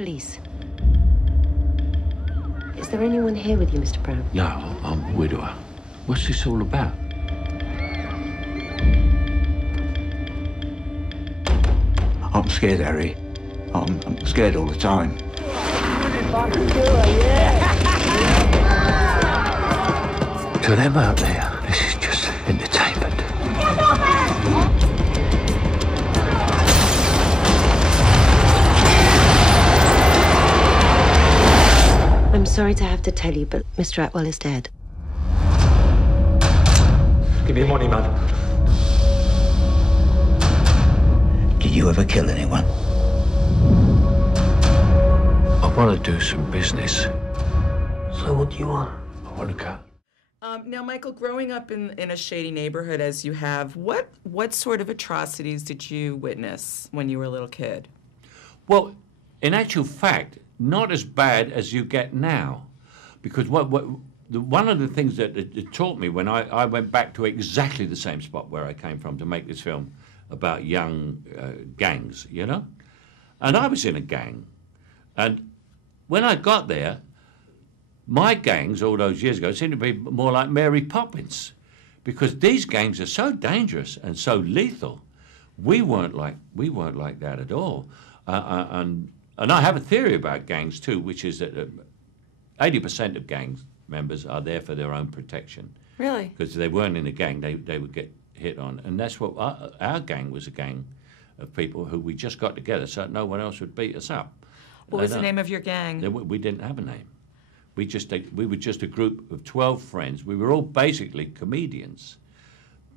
police. Is there anyone here with you, Mr. Brown? No, I'm a widower. What's this all about? I'm scared, Harry. I'm scared all the time. To them out there, this is just entertainment. I'm sorry to have to tell you, but Mr. Atwell is dead. Give me money, man. Did you ever kill anyone? I want to do some business. So what do you want? I want to go. Now, Michael, growing up in a shady neighborhood as you have, what sort of atrocities did you witness when you were a little kid? Well, in actual fact, not as bad as you get now. Because one of the things that it taught me when I went back to exactly the same spot where I came from to make this film about young gangs, you know? And I was in a gang. And when I got there, my gangs all those years ago seemed to be more like Mary Poppins, because these gangs are so dangerous and so lethal. We weren't like that at all. And I have a theory about gangs too, which is that 80% of gang members are there for their own protection. Really? Because if they weren't in a gang, they would get hit on. And that's what our gang was, a gang of people who we just got together so that no one else would beat us up. What was the name of your gang? We didn't have a name. We were just a group of 12 friends. We were all basically comedians.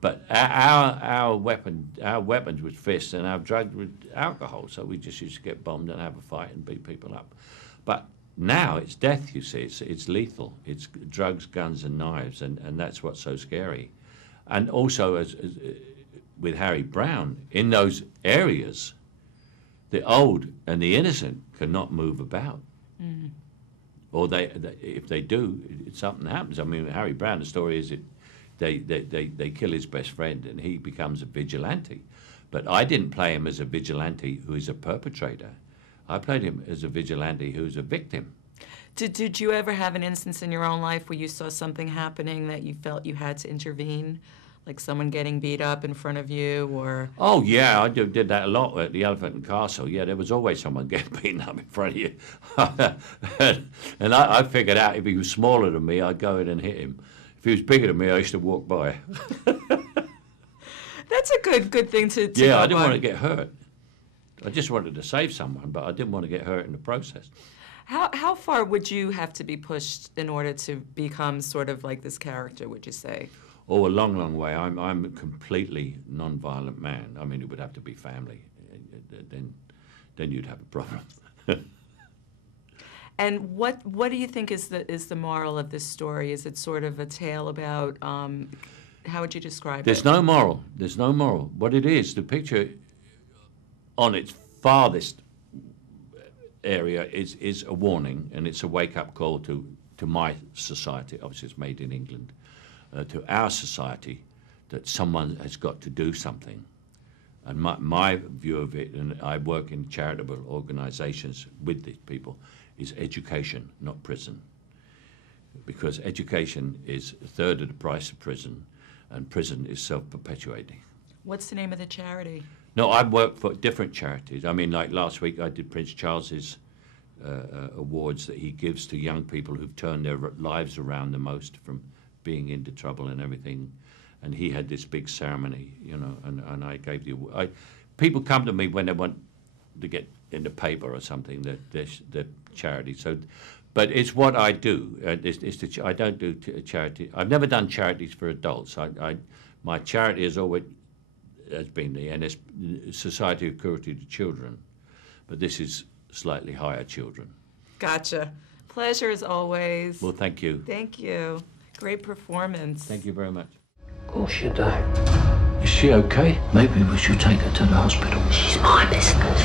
But our weapons was fists and our drugs was alcohol. So we just used to get bombed and have a fight and beat people up. But now it's death, you see. It's lethal. It's drugs, guns, and knives, and that's what's so scary. And also, as with Harry Brown, in those areas, the old and the innocent cannot move about. Mm. Or if they do, something happens. I mean, Harry Brown, the story is they kill his best friend and he becomes a vigilante. But I didn't play him as a vigilante who is a perpetrator. I played him as a vigilante who's a victim. Did you ever have an instance in your own life where you saw something happening that you felt you had to intervene? Like someone getting beat up in front of you, or... Oh, yeah, I did that a lot at the Elephant and Castle. Yeah, there was always someone getting beaten up in front of you. And I figured out if he was smaller than me, I'd go in and hit him. If he was bigger than me, I used to walk by. That's a good thing to yeah, I didn't want to get hurt. I just wanted to save someone, but I didn't want to get hurt in the process. How far would you have to be pushed in order to become sort of like this character, would you say? Oh, a long, long way. I'm a completely non-violent man. I mean, it would have to be family. Then you'd have a problem. And what do you think is the moral of this story? Is it sort of a tale about, how would you describe it? There's no moral. There's no moral. What it is, the picture on its farthest area is a warning, and it's a wake-up call to my society. Obviously, it's made in England. To our society, that someone has got to do something. And my view of it, and I work in charitable organizations with these people, is education, not prison. Because education is a third of the price of prison, and prison is self-perpetuating. What's the name of the charity? No, I work for different charities. I mean, like last week I did Prince Charles's awards that he gives to young people who've turned their lives around the most from being into trouble and everything, and he had this big ceremony, you know, and I gave the award. People come to me when they want to get in the paper or something, that the charity. So, but it's what I do. I don't do charity. I've never done charities for adults. My charity has always been the NS Society of Cruelty to Children, but this is slightly higher children. Gotcha. Pleasure as always. Well, thank you. Thank you. Great performance. Thank you very much. Of course you do. Is she okay? Maybe we should take her to the hospital. She's my business.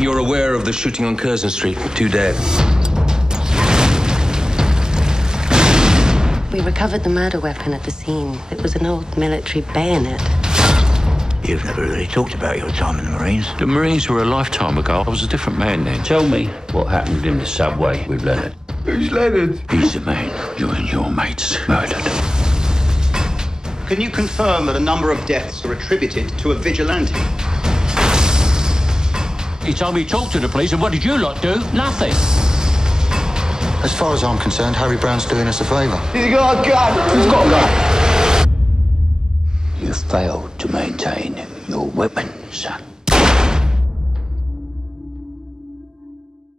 You're aware of the shooting on Curzon Street, 2 dead. We recovered the murder weapon at the scene. It was an old military bayonet. You've never really talked about your time in the Marines. The Marines were a lifetime ago. I was a different man then. Tell me what happened in the subway with Leonard. Who's Leonard? He's the man you and your mates murdered. Can you confirm that a number of deaths are attributed to a vigilante? He told me he talked to the police, and what did you lot do? Nothing. As far as I'm concerned, Harry Brown's doing us a favour. He's got a gun! Who's got a gun? You failed to maintain your weapon, son.